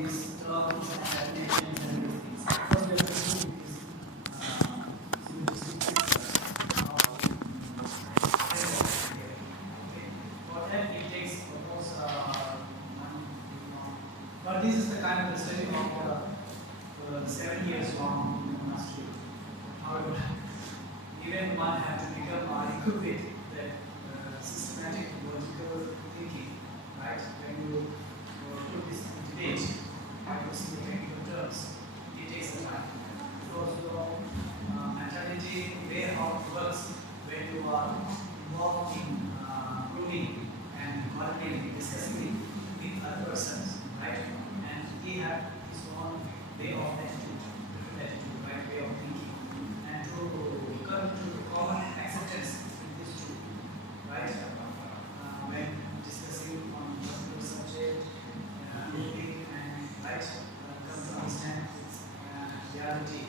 these terms and definitions and things. First, we have to see for that it takes almost but this is the kind of study of 7 years long mastery. However, even one has to become equipped with that systematic logical thinking, right? When you put this in debate, by using the technical terms, it takes a time. Because your mentality, way how it works, when you are involved in proving and modeling, discussing with other persons, right? And he have his own way of attitude, different attitude, right? Way of thinking. And to come to common acceptance in this two, right? When discussing on particular subject, reading and right, come to understand its reality.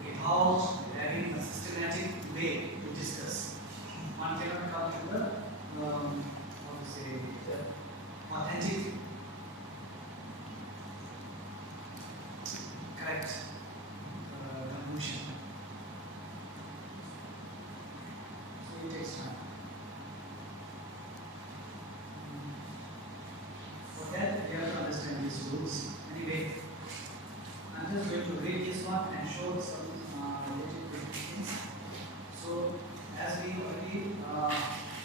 Okay, how having a systematic way to discuss. One cannot come to the how to say the authentic, correct conclusion. So it takes time. For that, we have to understand these rules. Anyway, I'm just going to read this one and show some related things. So, as we already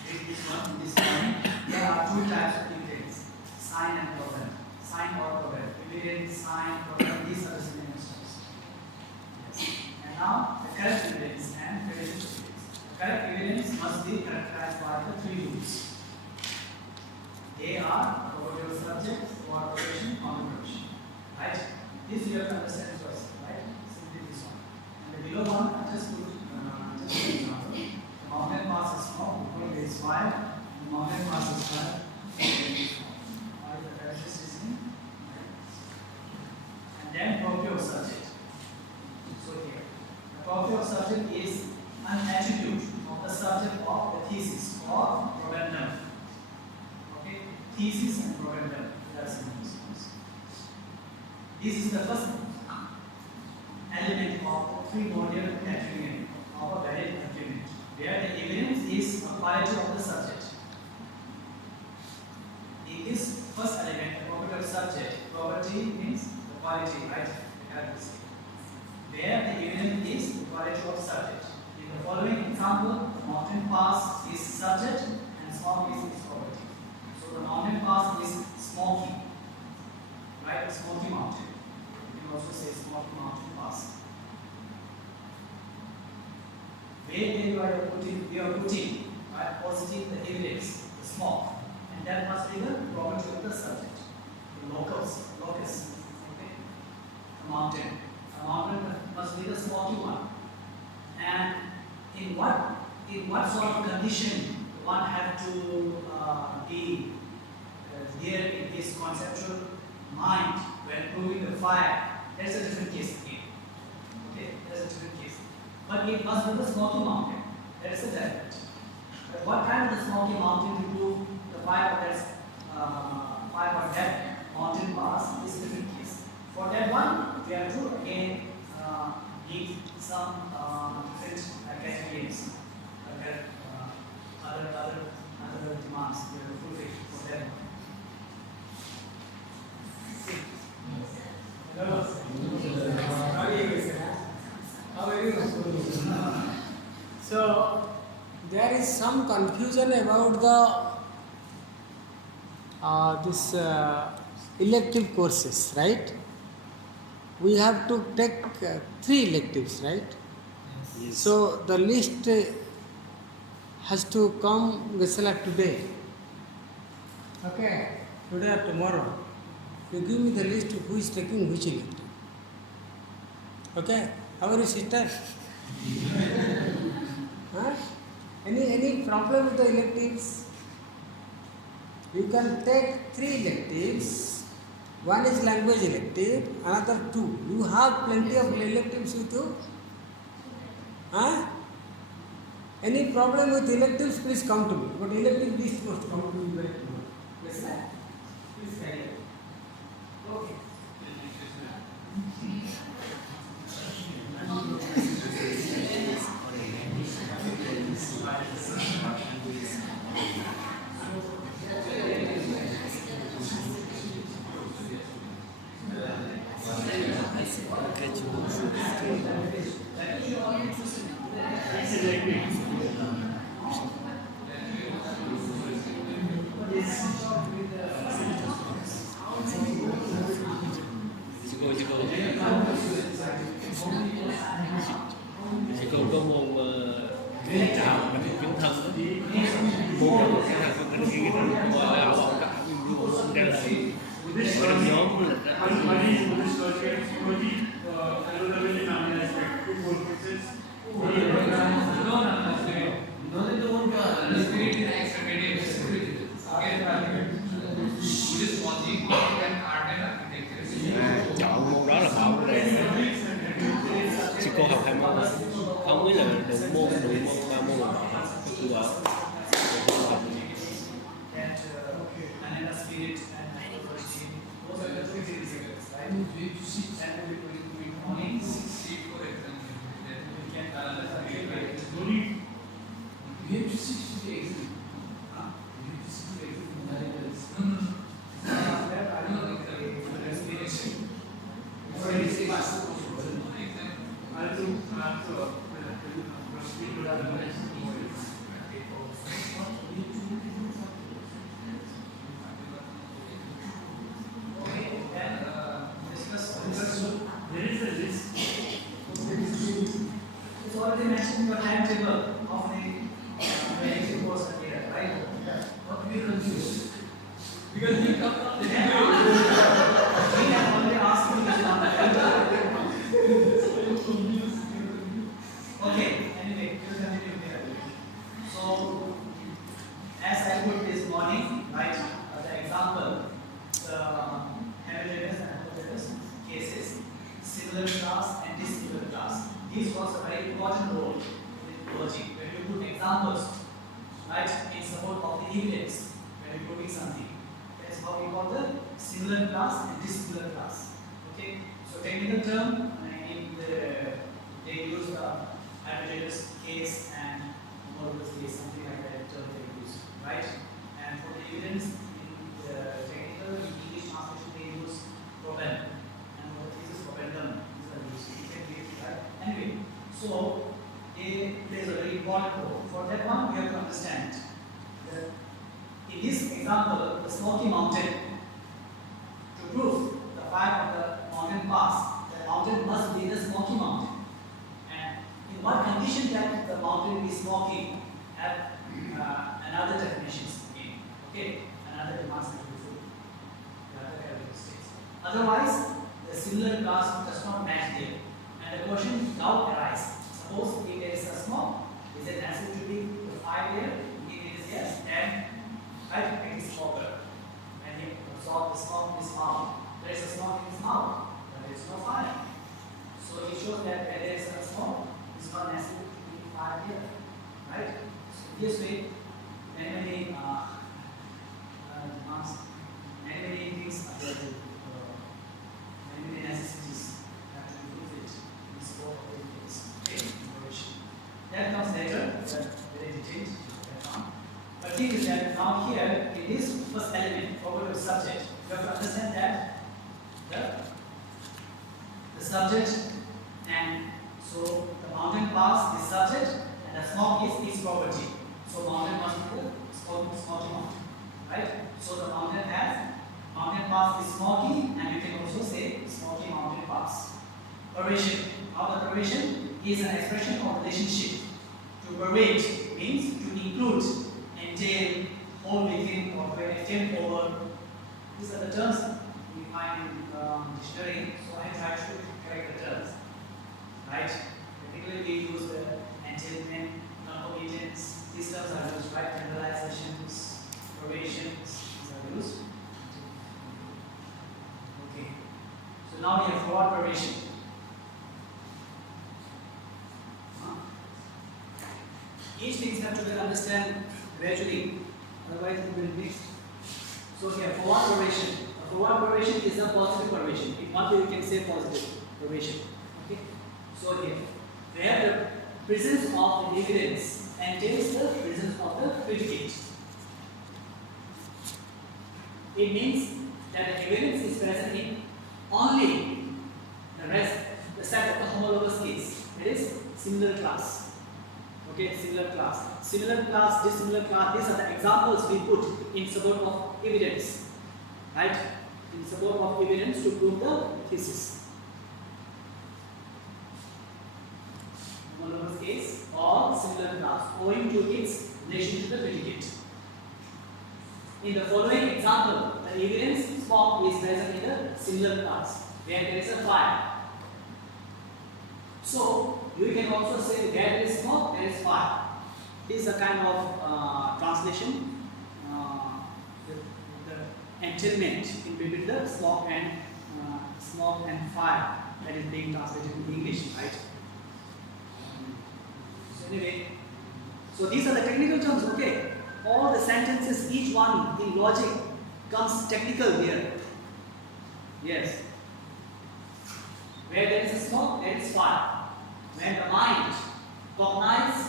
read this one, this time, there are two types of evidence: sign and problem. Sign or problem. Evidence, sign, problem. These are the synonyms. Yes. And now, the correct evidence and related evidence. The correct evidence must be characterized by the three rules. They are probability subject, cooperation, combination. Right? This you have to understand first, right? Simply this one. And the below one, I just put just an example. The mountain mass is small, the is wide, the mountain mass is wide, the is small. What is the characteristic? And then property of subject. So here, the property of subject is an attribute of the subject of the thesis or probandum. Thesis and probandum. That's the response. This is the first element of the three-modal category of a valid argument, where the evidence is a quality of the subject. In this first element, the property of subject, property means the quality, right? The characteristic. Where the evidence is the quality of subject. In the following example, the mountain pass is subject and smoke is property. So the mountain pass is smoky, right? Smoky mountain. You can also say smoky mountain pass. Where we are putting right, positive the evidence, the smoke, and that must be the property of the subject, the locus, okay? The mountain. A mountain must be the smoky one. And in what sort of condition one have to be here in this conceptual mind when proving the fire? That's a different case again. Okay, that's a different case. But it must be the smoky mountain. That's a different. But what kind of the smoky mountain to prove the fire? That's fire or that mountain pass is a different case. For that one, we have to again give some different categories, other demands we have to fulfill for that one. Hello. How are you? So there is some confusion about the this elective courses, right? We have to take 3 electives, right? Yes. So the list has to come Geshe today. Okay, today or tomorrow. You give me the list of who is taking which elective. Okay, how are you, sister? Huh? Any problem with the electives? You can take 3 electives. One is language elective, another 2. You have plenty of electives with you? Huh? Any problem with electives, please come to me. But elective list must come to me by tomorrow. Yes, sir. Please. trả lời Buddhist hội đồng logic, nhóm là what is Buddhist logic and psychology? Algorithm in our aspect, two whole process. The spirit is extricated. Buddhist logic and art and architecture. chọn môn đó là bỏ cái này. Chị cô học 2 môn thôi. Không biết là đủ môn 3 môn là bỏ. Cô bỏ. That another spirit and psychology, those are the two things, right? That will be going in morning. See for example. We can right? Slowly, there is a list. It's already mentioned in your timetable of the elective course here, right? What we confused? Because you come from the we have already asked you this one. Okay, anyway, we'll continue here. So, as I put this morning, right, the example, the heterogeneous and homogeneous cases, similar class and dissimilar class. This was a very important role in logic. When you put examples, right, in support of the evidence, when you're proving something, that's how we call the similar class and dissimilar class. Okay, so technical term, in the they use the heterogeneous case and homologous case, something like that term they use, right? And for the evidence in the technical, in English translation they use proband, and for the thesis probandum. Anyway, so it plays a very important role. For that one, we have to understand that in this example, the Smoky Mountain, to prove the fact of the mountain pass, the mountain must be the Smoky Mountain. And in what condition that the mountain is smoky, have another definitions again. Okay, another demands that we fulfill. The other characteristics. Otherwise, the similar class does not match there. And the question now arises. Suppose if there is a smoke, is it necessary to be the fire there? If it is yes, then right, it is smoker. And he absorbs the smoke in his mouth. There is a smoke in his mouth, but there is no fire. So it shows that where there is a smoke, it's not necessary to be fire here. Right? So this way, many demands, many things are there to many necessities have to be fulfilled in support of the evidence. Okay, information. That comes later, very detailed. But thing is that now here, in this first element, forward to subject, you have to understand that the subject, and so the mountain pass is subject and the smoke is its property. So mountain must be the smoky mountain. Right? So the mountain pass is smoky, and you can also say smoky mountain pass. Pervasion. Now the pervasion is an expression of relationship. To pervade means to include, entail, hold within, or to extend over. These are the terms we find in dictionary. So I try to correct the terms. Right? Particularly we use the entailment, concomitance. These terms are used, right? Generalizations, pervasions, these are used. Okay. So now we have forward pervasion. Each things have to be understand gradually, otherwise it will mix. So here, forward pervasion. A forward pervasion is a positive pervasion. In one way we can say positive pervasion. Okay. So here, where the presence of the evidence entails the presence of the predicate. It means that the evidence is present in only the set of the homologous case. It is similar class. Okay, similar class. Similar class, dissimilar class, these are the examples we put in support of evidence. Right? In support of evidence to prove the thesis. Homologous case or similar class owing to its relation to the predicate. In the following example, the evidence smoke is present in the similar parts where there is a fire. So you can also say where there is smoke, there is fire. This is a kind of translation, the entailment in between the smoke and fire that is being translated in English, right? So anyway, so these are the technical terms, okay? All the sentences, each one in logic comes technical here. Yes. Where there is a smoke, there is fire. When the mind cognizes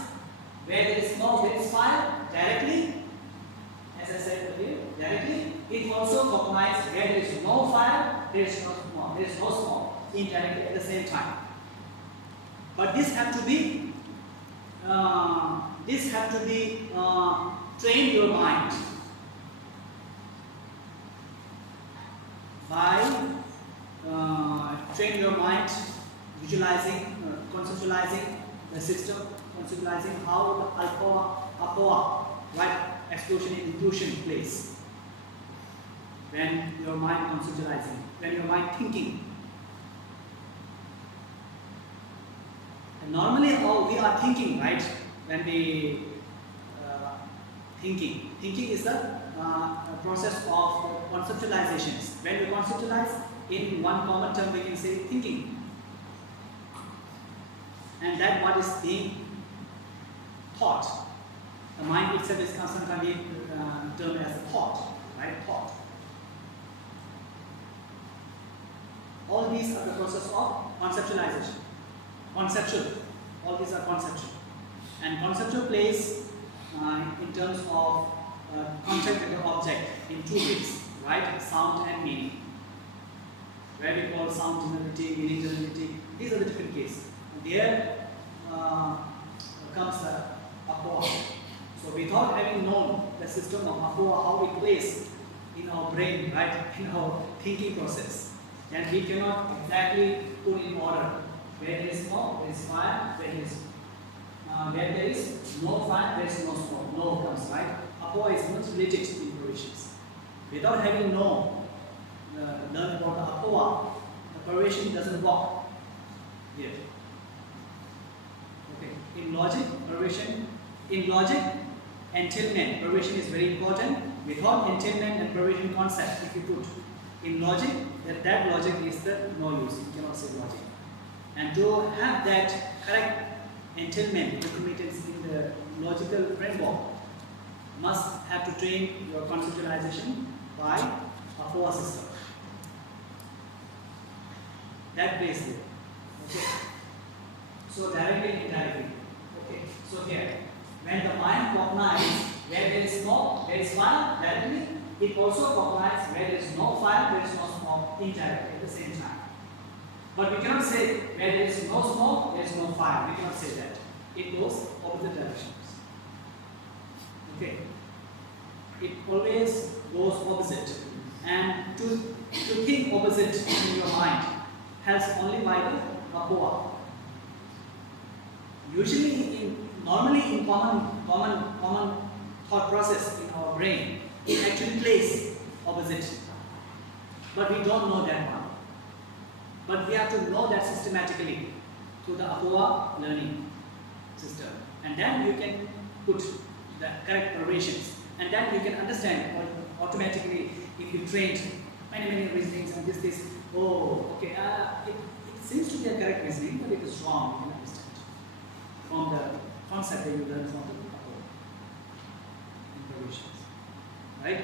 where there is smoke, there is fire, directly, as I said earlier, directly, it also cognizes where there is no fire, there is no smoke, indirectly at the same time. But this have to be train your mind by train your mind visualizing, conceptualizing the system, conceptualizing how the apoa, right, explosion and inclusion plays. When your mind conceptualizing, when your mind thinking. And normally we are thinking, right? When we thinking is the process of conceptualizations. When we conceptualize, in one common term we can say thinking. And that what is being thought. The mind itself is constantly termed as a thought, right? Thought. All these are the process of conceptualization. Conceptual. All these are conceptual. And conceptual plays in terms of concept and object in two ways, right? Sound and meaning. Where we call sound generality, meaning generality. These are the different cases. There comes the apoa. So without having known the system of apoa, how it plays in our brain, right, in our thinking process, then we cannot exactly put in order where there is smoke, there is fire, where there is no fire, there is no smoke. No comes, right? Apoa is not related in provisions. Without having learned about the apoa, the provision doesn't work yet. Okay. In logic, entailment, provision is very important. Without entailment and provision concept, if you put in logic, that logic is the no use. You cannot say logic. And to have that correct entailment documented in the logical framework, must have to train your conceptualization by a apoa system. That plays there. Okay. So directly and indirectly. Okay. So here, when the mind cognizes where there is smoke, there is fire directly, it also cognizes where there is no fire, there is no smoke indirectly at the same time. But we cannot say where there is no smoke, there is no fire. We cannot say that. It goes opposite directions. Okay. It always goes opposite. And to think opposite in your mind helps only by the apoa. Usually, normally in common thought process in our brain, it actually plays opposite. But we don't know that one. But we have to know that systematically through the apoa learning system. And then you can put the correct operations. And then you can understand automatically if you trained many reasonings and this, oh, okay, it seems to be a correct reasoning, but it is wrong, you understand, from the concept that you learn from the apoa operations, right?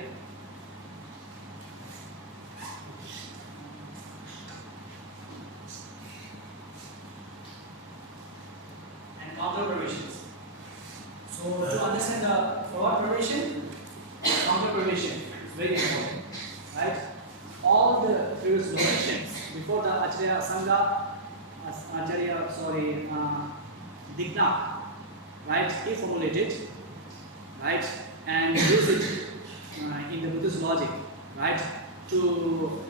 And counter operations. So to understand the forward operation, counter operation is very important, right? All the previous notations before the Acharya Sangha, Digna, right? He formulated, right, and use it in the Buddhist logic, right, to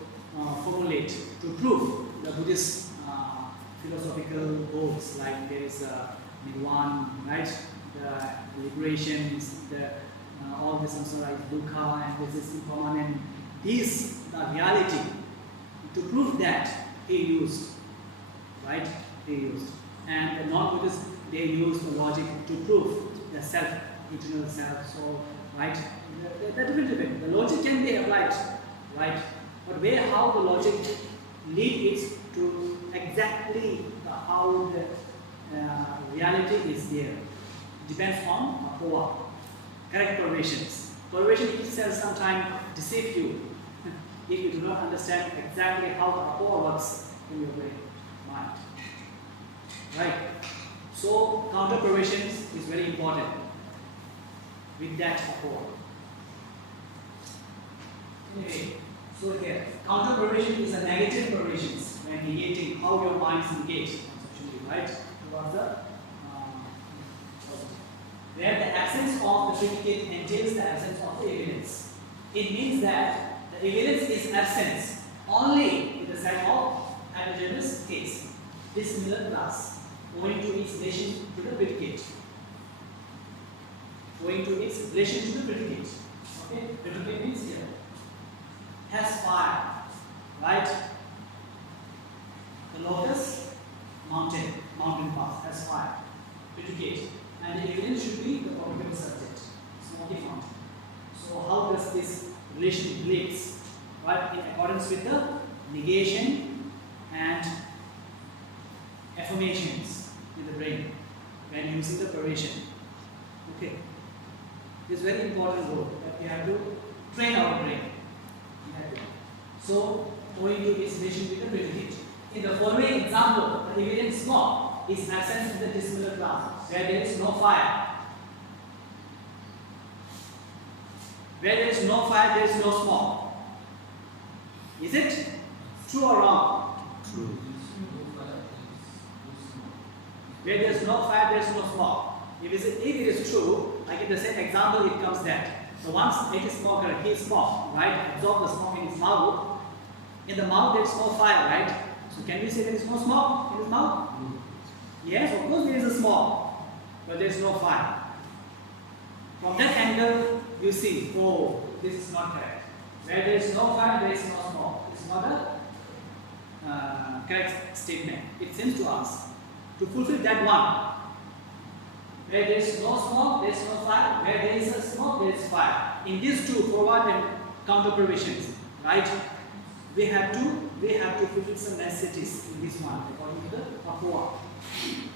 formulate, to prove the Buddhist philosophical goals, like there is nirvana, right, the liberations, the all the samsara is dukkha and this is impermanent. These the reality. To prove that he used, right? He used. And the non-Buddhists, they use the logic to prove the self, eternal self. So, right? That will depend. The logic can be applied, right? But where how the logic leads it to exactly how the reality is there. Depends on Apoa. Correct perversions. Perversion itself sometimes deceive you if you do not understand exactly how the Apoa works in your brain, mind. Right? So counter perversions is very important with that Apoa. Okay. So here, counter perversion is a negative perversions when negating how your minds engage conceptually, right? Towards the where the absence of the predicate entails the absence of the evidence. It means that the evidence is absence only in the side of heterogeneous case, dissimilar class, owing to its relation to the predicate. Owing to its relation to the predicate. Okay, predicate means here. Has fire, right? The lotus, mountain path has fire, predicate. And the evidence should be the object subject, smoky fountain. So how does this relation relates? Right, in accordance with the negation and affirmations in the brain when using the perversion. Okay. This is very important role that we have to train our brain. So owing to its relation with the predicate. In the following example, the evidence smoke is absent in the dissimilar class, where there is no fire. Where there is no fire, there is no smoke. Is it true or wrong? True. Where there is no fire, there is no smoke. If it is true, like in the same example, it comes that. So once it is smoker, he smoked, right? Absorb the smoke in his mouth. In the mouth, there is no fire, right? So can we say there is no smoke in his mouth? Yes, of course there is a smoke, but there is no fire. From that angle, you see, oh, this is not correct. Where there is no fire, there is no smoke. It's not a correct statement. It seems to us to fulfill that one. Where there is no smoke, there is no fire. Where there is a smoke, there is fire. In these two forward and counter provisions, right? We have to fulfill some necessities in this one according to the Apoa.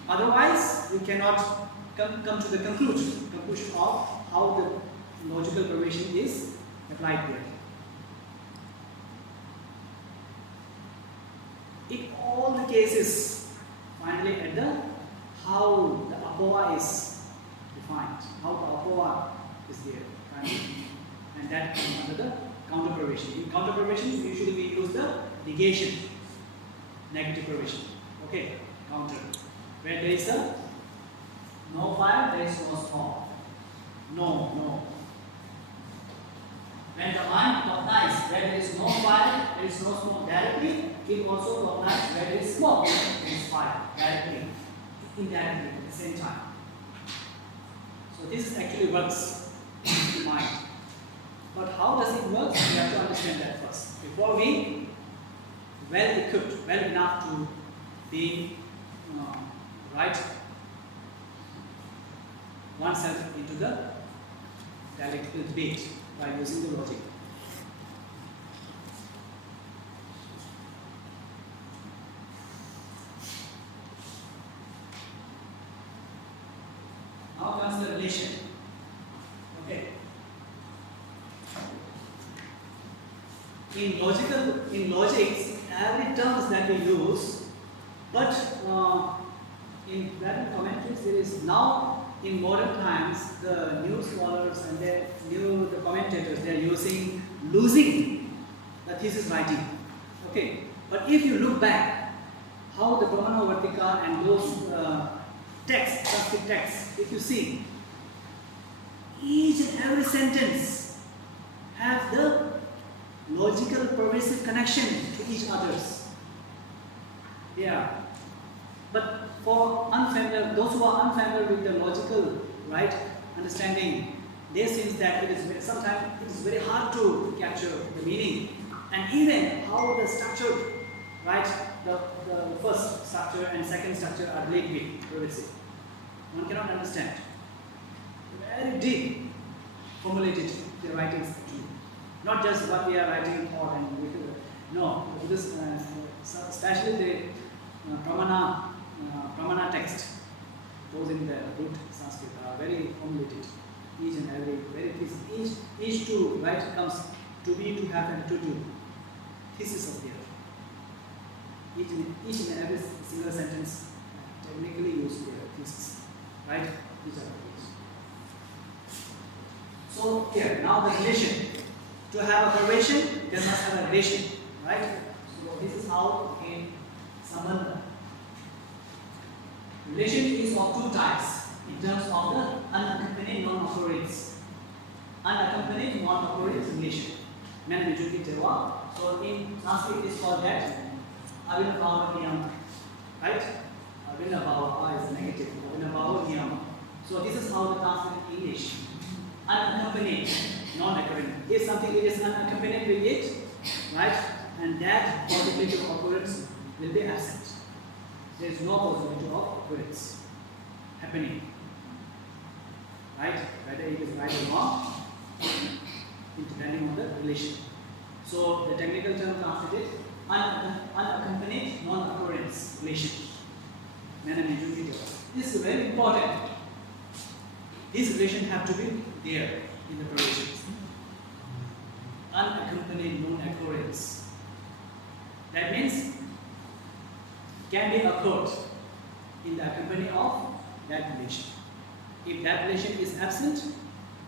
Otherwise, we cannot come to the conclusion of how the logical perversion is applied there. In all the cases, finally at the how the Apoa is defined, how the Apoa is there, and that comes under the counter perversion. In counter perversion, usually we use the negation, negative perversion. Okay, counter. Where there is a no fire, there is no smoke. No. When the mind cognises where there is no fire, there is no smoke directly, it also cognises where there is smoke, there is fire directly, indirectly at the same time. So this actually works in the mind. But how does it work? We have to understand that first. Before we well equipped, well enough to be right oneself into the dialectical debate by using the logic. Now comes the relation. Okay. In logics, every terms that we use, but in Latin commentaries, there is now in modern times the new scholars and the commentators, they are losing the thesis writing. Okay, but if you look back, how the Brahmana Vartika and those texts, Sanskrit texts, if you see, each and every sentence have the logical pervasive connection to each others. Yeah. But for unfamiliar, those who are unfamiliar with the logical, right, understanding, they seems that sometimes it is very hard to capture the meaning, and even how the structure, right? The first structure and second structure are related with privacy. One cannot understand. Very deep formulated the writings actually. Not just what we are writing thought and no, this especially the pramana text, those in the root Sanskrit are very formulated. Each and every very thesis. Each to right comes to be, to have, and to do. Thesis of the other. Each and every single sentence technically used the thesis. Right? These are the things. So here, now the relation. To have a correlation, there must have a relation. Right? So this is how in Sambandha. Relation is of two types in terms of the unaccompanied non-occurrence. Unaccompanied non-occurrence relation. So in Sanskrit it is called that Avinabhava Niyama. Right? Avinabhava is negative. Avinabhava Niyama. So this is how the translate in English. Unaccompanied, non-occurring. If something is unaccompanied with it, right, and that possibility of occurrence will be absent. There is no possibility of occurrence happening. Right? Whether it is right or wrong, depending on the relation. So the technical term translated unaccompanied non-occurrence relation. This is very important. This relation have to be there in the provisions. Unaccompanied non-occurrence. That means can be occurred in the company of that relation. If that relation is absent,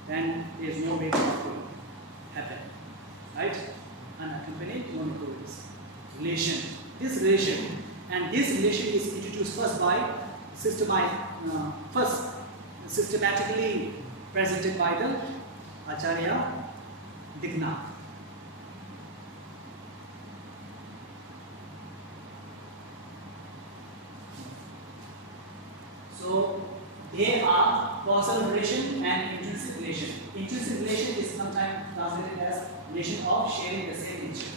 then there is no way to happen. Right? Unaccompanied non-occurrence. Relation. This relation, and this relation is introduced first by systematically presented by the Acharya Digna. So they are causal relation and intrinsic relation. Intrinsic relation is sometimes translated as relation of sharing the same nature.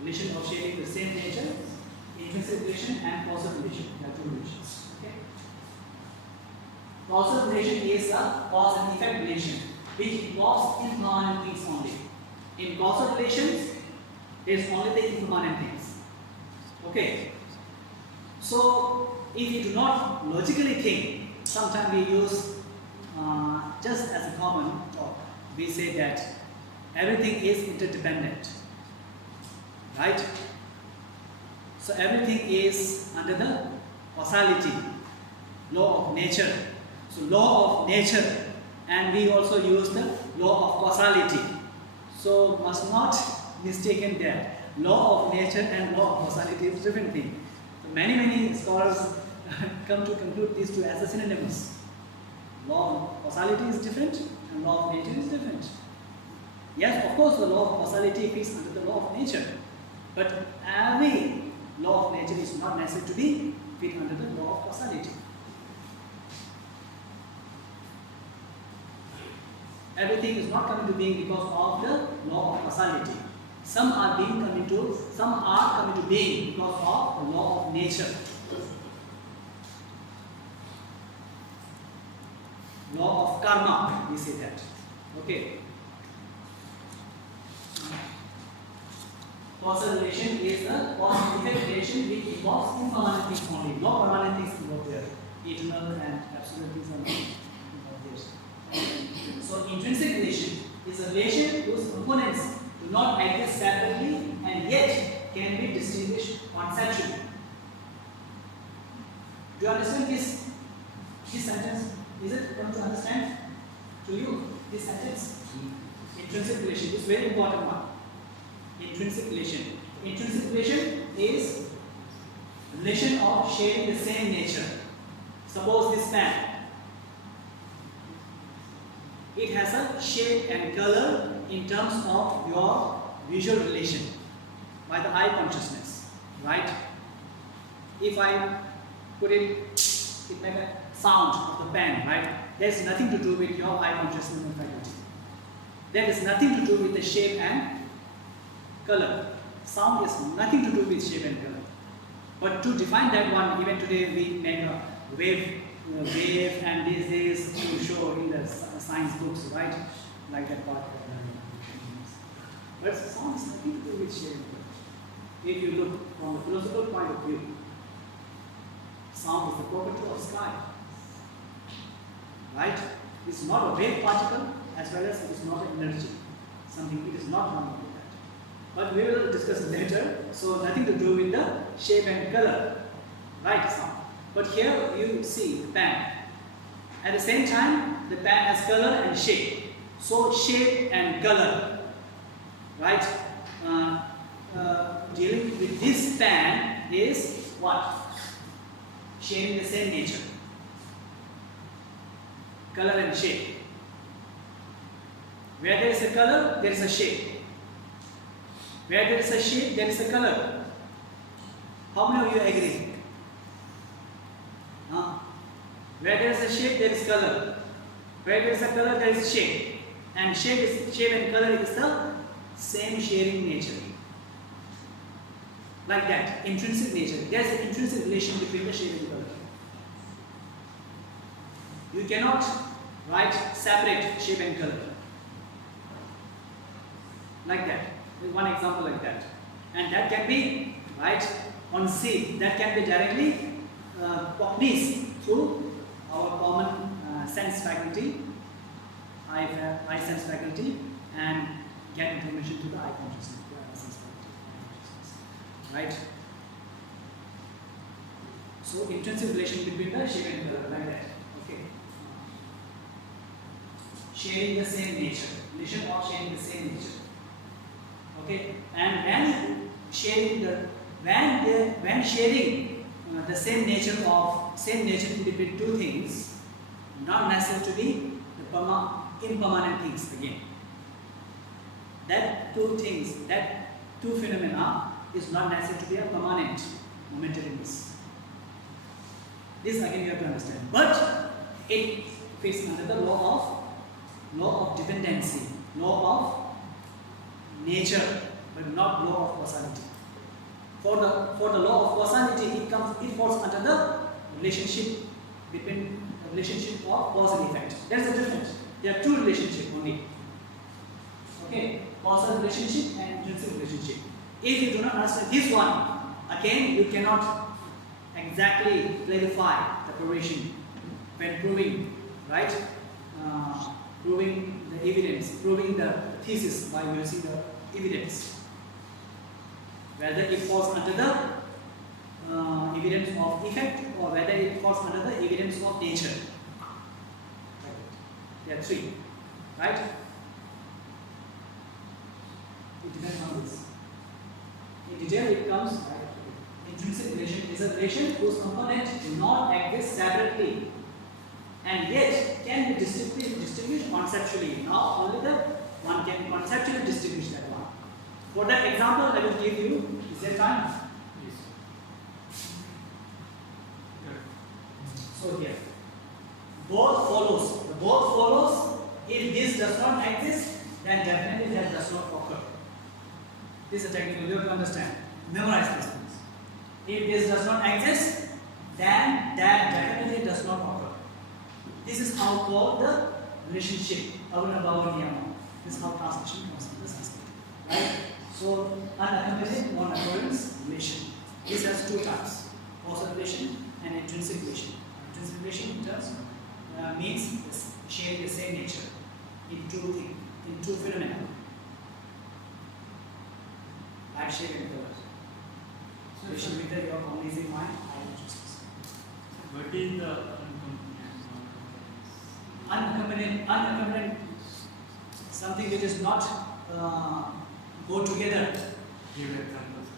Relation of sharing the same nature, intrinsic relation and causal relation. There are two relations. Okay. Causal relation is a cause and effect relation which involves impermanent things only. In causal relations, there is only the impermanent things. Okay. So if you do not logically think, sometimes we use just as a common talk, we say that everything is interdependent. Right? So everything is under the causality, law of nature. So law of nature, and we also use the law of causality. So must not mistaken that law of nature and law of causality is different thing. Many scholars come to conclude these two as synonymous. Law of causality is different and law of nature is different. Yes, of course, the law of causality fits under the law of nature, but every law of nature is not necessary to be fit under the law of causality. Everything is not coming to being because of the law of causality. Some are coming to being because of the law of nature. Law of karma, we say that. Okay. Causal relation is the cause and effect relation which involves impermanent things only. No permanent things involved there. Eternal and absolute things are not involved there. So intrinsic relation is a relation whose components do not exist separately and yet can be distinguished conceptually. Do you understand this sentence? Is it going to understand to you this sentence? Intrinsic relation is very important one. Intrinsic relation. Intrinsic relation is relation of sharing the same nature. Suppose this pen. It has a shape and color in terms of your visual relation by the eye consciousness, right? If I put it, it makes a sound of the pen, right? There's nothing to do with your eye consciousness and faculty. There is nothing to do with the shape and color. Sound is nothing to do with shape and color. But to define that one, even today we make a wave, and these days to show in the science books, right? Like that part. But sound is nothing to do with shape and color. If you look from the philosophical point of view, sound is the property of sky. Right? It's not a wave particle as well as it is not an energy. Something, it is not one like that. But we will discuss later. So nothing to do with the shape and color. Right? Sound. But here you see the pen. At the same time, the pen has color and shape. So shape and color. Right? Dealing with this pen is what? Sharing the same nature. Color and shape. Where there is a color, there is a shape. Where there is a shape, there is a color. How many of you agree? Where there is a shape, there is color. Where there is a color, there is shape. And shape and color is the same sharing nature. Like that, intrinsic nature. There is an intrinsic relation between the shape and color. You cannot separate shape and color. Like that. One example like that. And that can be on sea. That can be directly cognized through our common sense faculty, eye sense faculty, and get information to the eye consciousness, to our sense faculty, right? So intrinsic relation between the shape and color, like that. Okay. Sharing the same nature. Relation of sharing the same nature. Okay. And when sharing the same nature between two things, not necessary to be the impermanent things again. That two phenomena is not necessary to be a permanent momentariness. This again you have to understand. But it fits under the law of dependency, law of nature, but not law of causality. For the law of causality, it falls under the relationship of cause and effect. There's a difference. There are two relationships only. Okay, causal relationship and intrinsic relationship. If you do not understand this one, again you cannot exactly clarify the provision when proving, right? Proving the evidence, proving the thesis by using the evidence. Whether it falls under the evidence of effect or whether it falls under the evidence of nature. There are three, right? It depends on this. In detail, it comes intrinsic relation is a relation whose components do not exist separately and yet can be distinguished conceptually. Now, only the one can conceptually distinguish that one. For that example, I will give you. Is there time? Yes. So here, both follows. The both follows. If this does not exist, then definitely that does not occur. This is a technical. You have to understand. Memorize these things. If this does not exist, then that definitely does not occur. This is how called the relationship. This is how translation comes in the Sanskrit. Right? So, unaccompanied non-occurrence relation. This has two types: causal relation and intrinsic relation. Intrinsic relation means sharing the same nature in two phenomena, like shape and color. Relation with your cognizing mind, eye consciousness. What is the unaccompanied? Something which is not go together. give examples?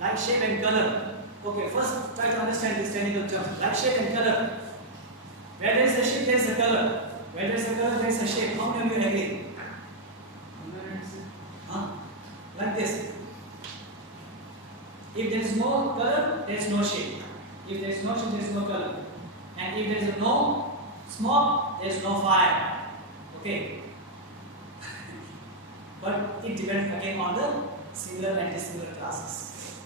Like shape and color. Okay, first try to understand this technical term. Like shape and color. Where there is a shape, there is a color. Where there is a color, there is a shape. How many of you agree? Like this. If there is no color, there is no shape. If there is no shape, there is no color. And if there is no smoke, there is no fire. Okay. But it depends again on the similar and dissimilar classes.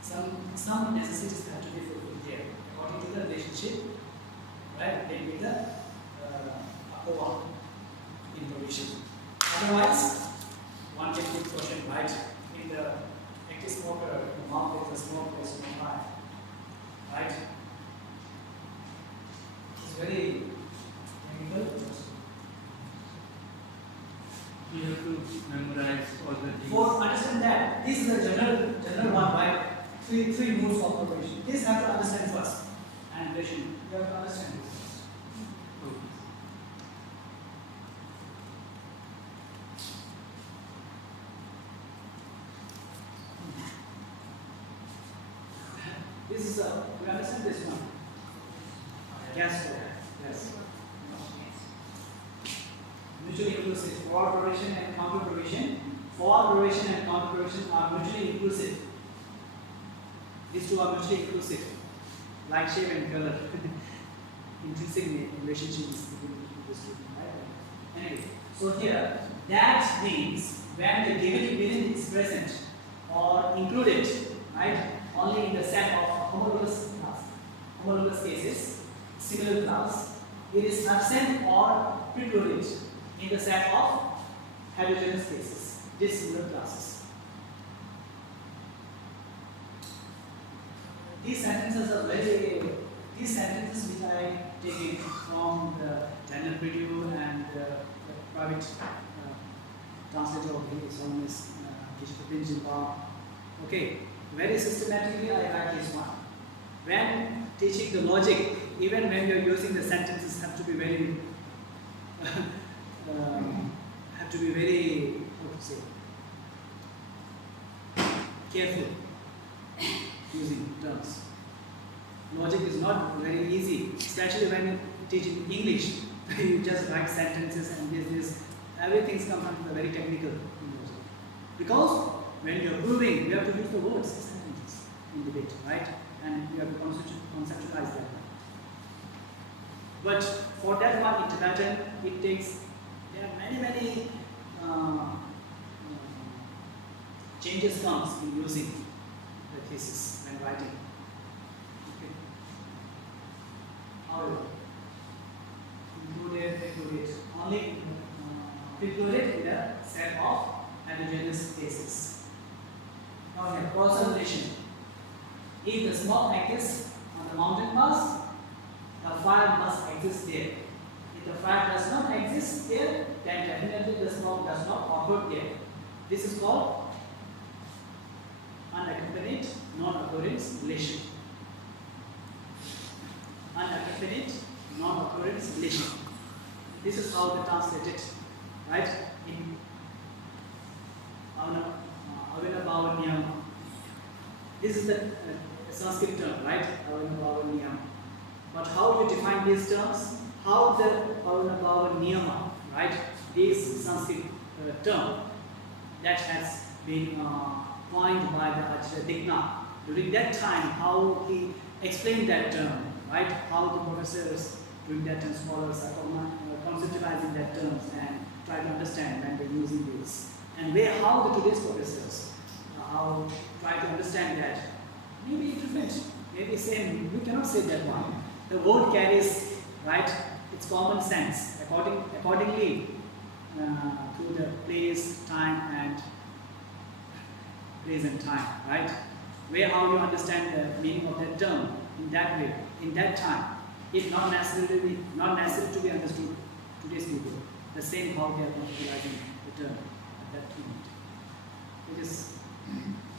Some necessities have to be fulfilled here according to the relationship, right, between the upper one in provision. Otherwise, one can put question right in the active smoker, the mouth is a smoke, there is no fire. Right? It's very technical. You have to memorize all the things. For understand that, this is a general one, right? Three moves of operation. This have to understand first. And relation. You have to understand this first. Okay. This is we understand this one. Yes, yes. Mutually inclusive. Forward provision and counter provision. Forward provision and counter provision are mutually inclusive. These two are mutually inclusive. Like, shape, and color. Intrinsic relationship is between these two. Right? Anyway, so here that means when the given equivalent is present or included, right, only in the set of homologous cases, similar class, it is absent or precluded in the set of heterogeneous cases, dissimilar classes. These sentences which I taken from the Daniel Preview and the private translator of his own is Geshe W1. Okay, very systematically I write this one. When teaching the logic, even when you're using the sentences, have to be very how to say, careful using terms. Logic is not very easy, especially when you teach in English. You just write sentences and this. Everything's come from the very technical. Because when you're proving, you have to use the words, sentences in debate, right? And you have to conceptualize that. But for that one in Tibetan, it takes, there are many changes comes in using the thesis when writing. Okay. However, included, only included in the set of heterogeneous cases. Now here, causal relation. If the smoke exists on the mountain pass, the fire must exist there. If the fire does not exist there, then definitely the smoke does not occur there. This is called unaccompanied non-occurrence relation. Unaccompanied non-occurrence relation. This is how they translate it, right? In Avinabhava Niyama. This is the Sanskrit term, right? Avinabhava Niyama. But how you define these terms? How the Avinabhava Niyama, right? This Sanskrit term that has been coined by the Acharya Digna. During that time, how he explained that term, right? How the professors during that time, scholars are conceptualizing that terms and try to understand when they're using this. And how the today's professors how try to understand that. Maybe different, maybe same. We cannot say that one. The word carries, right, its common sense accordingly to the place, time, and time, right? Where how you understand the meaning of that term in that way, in that time, it not necessary to be understood today's people. The same how they are conceptualizing the term at that moment. It is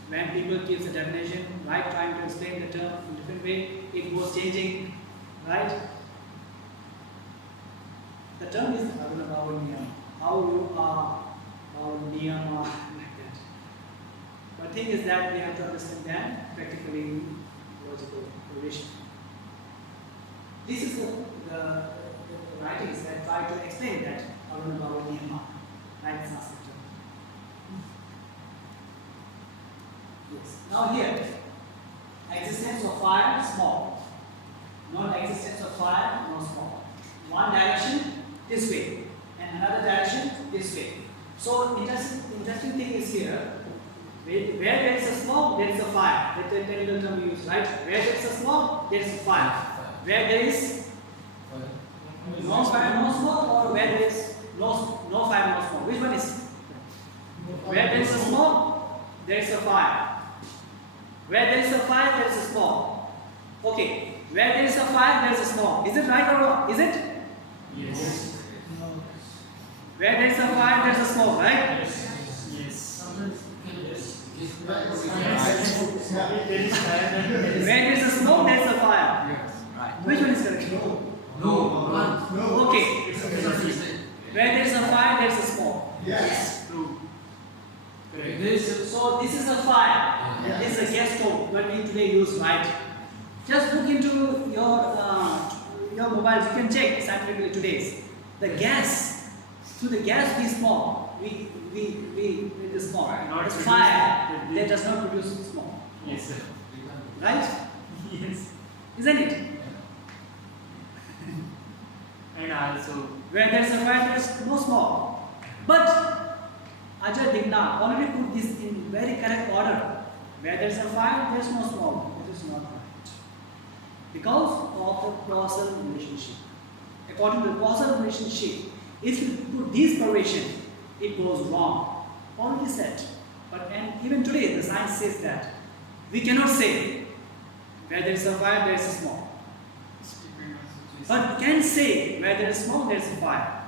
when people give the definition, right, trying to explain the term in a different way, it was changing, right? The term is Avinabhava Niyama. How you are, how Niyama, like that. But the thing is that we have to understand that practically logical relation. This is the writings that try to explain that Avinabhava Niyama, right? Sanskrit term. Yes. Now here, existence of fire, small. Non-existence of fire, this way, and another direction this way. So interesting thing is here. Where there is a smoke, there is a fire. That's the technical term we use, right? Where there is a smoke, there is a fire. Where there is no fire, no smoke, or where there is no fire, no smoke. Which one is? Where there is a smoke, there is a fire. Where there is a fire, there is a smoke. Okay. Where there is a fire, there is a smoke. Is it right or wrong? Is it? Yes. Where there is a fire, there is a smoke, right? Yes. Where there is a smoke, there is a fire. Right. Which one is correct? No. Okay. Where there is a fire, there is a smoke. Yes. True. Correct. So this is a fire. Yeah. This is a gas stove. What we today use, right? Just look into your mobiles. You can check scientifically today. The gas, through the gas we smoke. We the smoke. Not The produce- fire that does not produce smoke. Yes, sir. Right? Yes. Isn't it? And also, Where there is a fire, there is no smoke. But Ajay Digna already put this in very correct order. Where there is a fire, there is no smoke. It is not right. Because of the causal relationship. According to the causal relationship, if you put this correlation, it goes wrong. Already said. But and even today, the science says that we cannot say where there is a fire, there is a smoke. But we can say where there is smoke, there is a fire.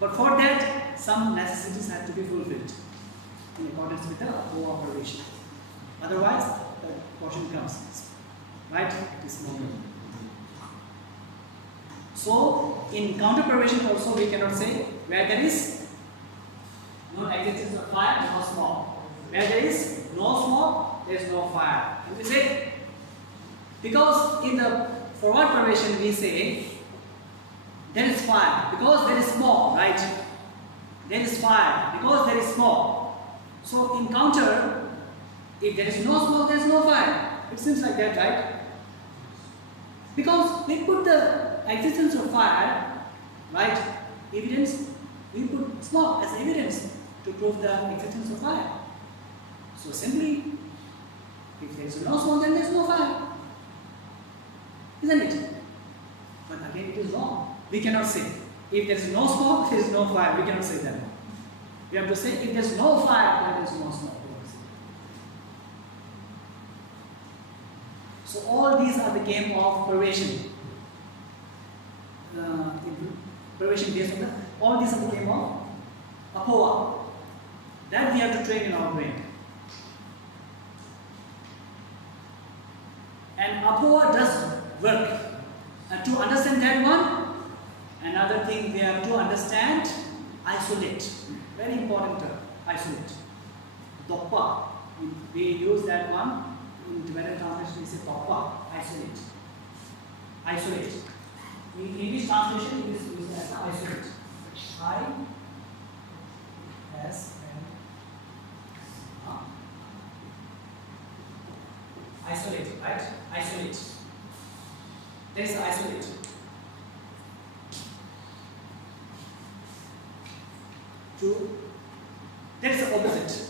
But for that, some necessities have to be fulfilled in accordance with the cooperation. Otherwise, the caution comes. Right? At this moment. So, in counter correlation also, we cannot say where there is no existence of fire, no smoke. Where there is no smoke, there is no fire. And we say, because in the forward correlation we say there is fire because there is smoke, right? There is fire because there is smoke. So in counter, if there is no smoke, there is no fire. It seems like that, right? Because we put the existence of fire, right? Evidence, we put smoke as evidence to prove the existence of fire. So simply, if there is no smoke, then there is no fire. Isn't it? But again, it is wrong. We cannot say. If there is no smoke, there is no fire. We cannot say that. We have to say, if there is no fire, then there is no smoke. So all these are the game of pervasion. Pervasion based on the, all these are the game of apoa. That we have to train in our brain. And apoa does work. And to understand that one, another thing we have to understand, isolate. Very important term, isolate. Doppa. We use that one in Tibetan translation, we say doppa, isolate. Isolate. In English translation, it is used as isolate. Isolate, right? Isolate. There is isolate. Two. There is the opposite.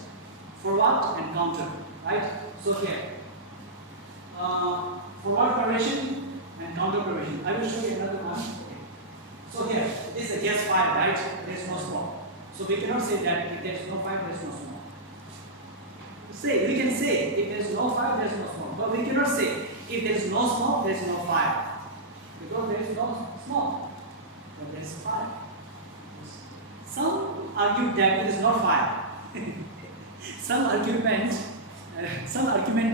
Forward and counter, right? So here, forward correlation and counter correlation. I will show you another one. Okay. So here, this is a gas fire, right? There is no smoke. So we cannot say that if there is no fire, there is no smoke. We can say if there is no fire, there is no smoke. But we cannot say if there is no smoke, there is no fire. Because there is no smoke, but there is fire. Some argue that it is not fire. Some argument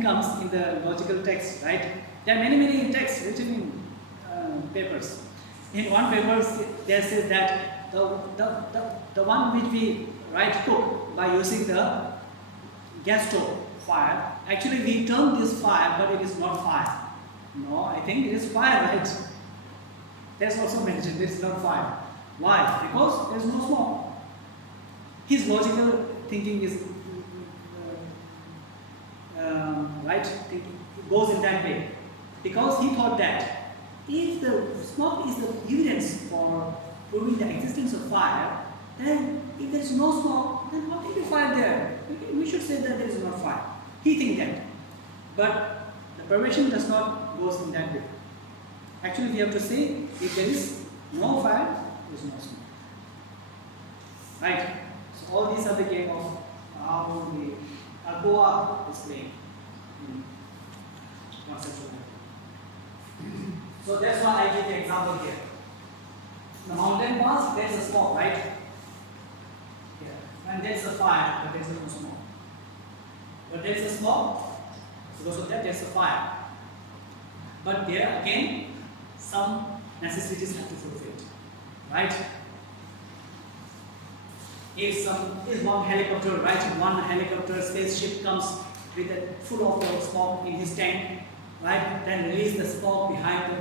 comes in the logical text, right? There are many texts written in papers. In one paper, there says that the one which we cook by using the gas stove fire. Actually, we term this fire, but it is not fire. No, I think it is fire, right? That's also mentioned. It is not fire. Why? Because there is no smoke. His logical thinking is thinking goes in that way, because he thought that if the smoke is the evidence for proving the existence of fire, then if there is no smoke, then how can you fire there? We should say that there is no fire. He thinks that. But the permission does not go in that way. Actually, we have to say if there is no fire, there is no smoke. Right? So all these are the game of how the Alcoa is playing in conceptual level. So that's why I give the example here. The mountain pass, there's a smoke, right? Here. And there's a fire, but there's no smoke. But there's a smoke, because of that there's a fire. But there again, some necessities have to fulfill, right? If one helicopter, right? One helicopter spaceship comes with a full of the smoke in his tank, right? Then release the smoke behind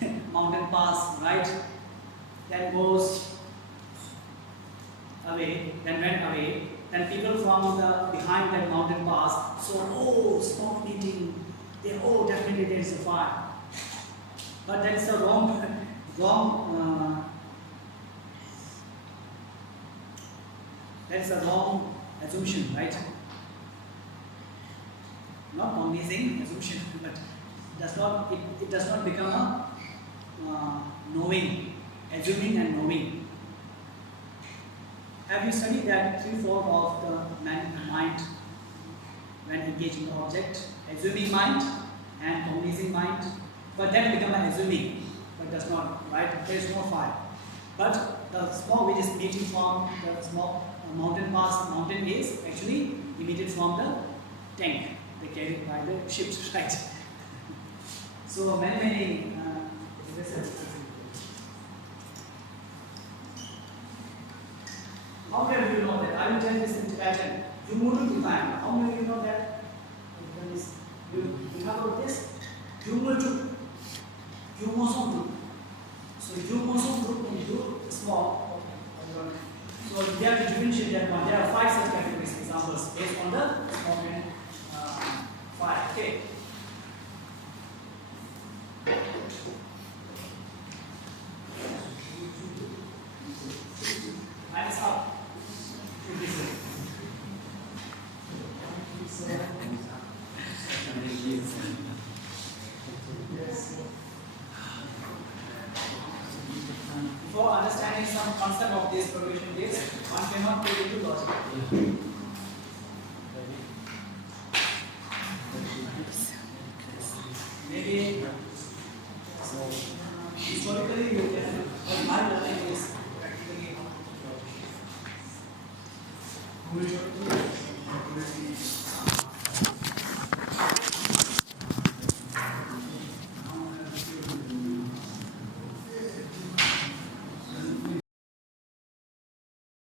the mountain pass, right? Then goes away, then went away. Then people from the behind that mountain pass saw, oh, smoke meeting. They, oh, definitely there is a fire. But that is a wrong that is a wrong assumption, right? Not amazing assumption, but it does not become a knowing, assuming and knowing. Have you studied that three-fold of the mind when engaging the object? Assuming mind and cognizing mind, but then become an assuming, but does not, right? There is no fire. But the smoke which is emitting from the smoke mountain pass, mountain is actually emitted from the tank they carried by the ships, right? So many how can you know that? I will tell this in Tibetan. You move to time. How will you know that? You have about this? You move to. You mosong to. So you mosong to and you small. So we have to differentiate that one. There are 5 such categories examples based on the smoke and fire. Okay. Hands up. Before understanding some concept of this provision is, one cannot put into logic. Maybe historically you can, but my learning is practically